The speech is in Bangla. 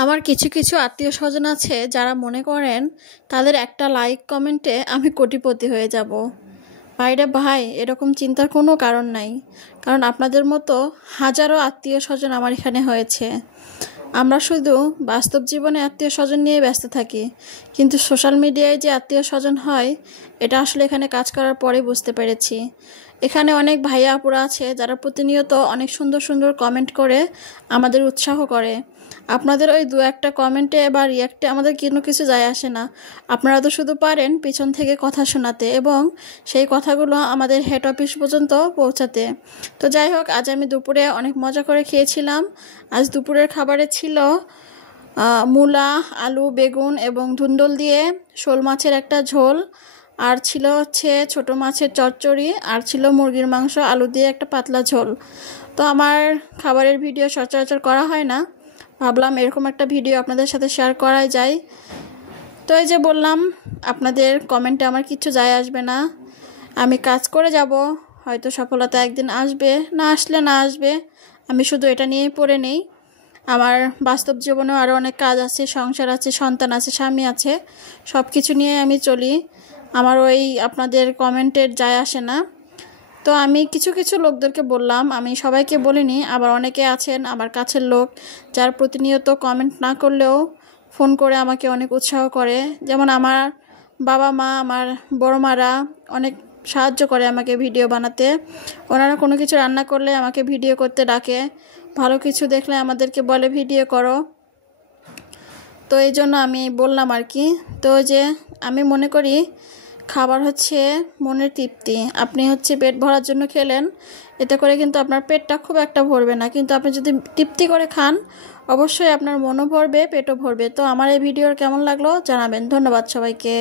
আমার কিছু কিছু আত্মীয়স্বজন আছে যারা মনে করেন তাদের একটা লাইক কমেন্টে আমি কোটিপতি হয়ে যাব। ভাইরে ভাই, এরকম চিন্তার কোনো কারণ নাই। কারণ আপনাদের মতো হাজারো আত্মীয়স্বজন আমার এখানে হয়েছে। আমরা শুধু বাস্তব জীবনে আত্মীয়স্বজন নিয়ে ব্যস্ত থাকি, কিন্তু সোশ্যাল মিডিয়ায় যে আত্মীয়স্বজন হয় এটা আসলে এখানে কাজ করার পরে বুঝতে পেরেছি। এখানে অনেক ভাইয়া আপুরা আছে যারা প্রতিনিয়ত অনেক সুন্দর সুন্দর কমেন্ট করে আমাদের উৎসাহ করে। আপনাদের ওই দু একটা কমেন্টে বা রিয়াক্টে আমাদের কোনো কিছু যায় আসে না। আপনারা তো শুধু পারেন পিছন থেকে কথা শোনাতে এবং সেই কথাগুলো আমাদের হেড অফিস পর্যন্ত পৌঁছাতে। তো যাই হোক, আজ আমি দুপুরে অনেক মজা করে খেয়েছিলাম। আজ দুপুরের খাবারে ছিল মূলা, আলু, বেগুন এবং ধুন্দল দিয়ে শোল মাছের একটা ঝোল, আর ছিল হচ্ছে ছোট মাছের চচ্চড়ি, আর ছিল মুরগির মাংস আলু দিয়ে একটা পাতলা ঝোল। তো আমার খাবারের ভিডিও সচরাচর করা হয় না, ভাবলাম এরকম একটা ভিডিও আপনাদের সাথে শেয়ার করাই যায়। তো এই যে বললাম, আপনাদের কমেন্টে আমার কিচ্ছু যায় আসবে না। আমি কাজ করে যাব, হয়তো সফলতা একদিন আসবে, না আসলে না আসবে। আমি শুধু এটা নিয়েই পড়ে নেই। আমার বাস্তব জীবনেও আরও অনেক কাজ আছে, সংসার আছে, সন্তান আছে, স্বামী আছে, সব কিছু নিয়ে আমি চলি। আমার ওই আপনাদের কমেন্টের যায় আসে না। তো আমি কিছু কিছু লোকদেরকে বললাম, আমি সবাইকে বলিনি। আবার অনেকে আছেন আমার কাছের লোক যারা প্রতিনিয়ত কমেন্ট না করলেও ফোন করে আমাকে অনেক উৎসাহ করে। যেমন আমার বাবা মা, আমার বড় মারা অনেক সাহায্য করে আমাকে ভিডিও বানাতে। ওনারা কোনো কিছু রান্না করলে আমাকে ভিডিও করতে ডাকে, ভালো কিছু দেখলে আমাদেরকে বলে ভিডিও করো। তো এই জন্য আমি বললাম আর কি। তো যে আমি মনে করি খাবার হচ্ছে মনের তৃপ্তি। আপনি হচ্ছে পেট ভরার জন্য খেলেন, এতে করে কিন্তু আপনার পেটটা খুব একটা ভরবে না, কিন্তু আপনি যদি তৃপ্তি করে খান অবশ্যই আপনার মনও ভরবে, পেটও ভরবে। তো আমার এই ভিডিওর কেমন লাগলো জানাবেন। ধন্যবাদ সবাইকে।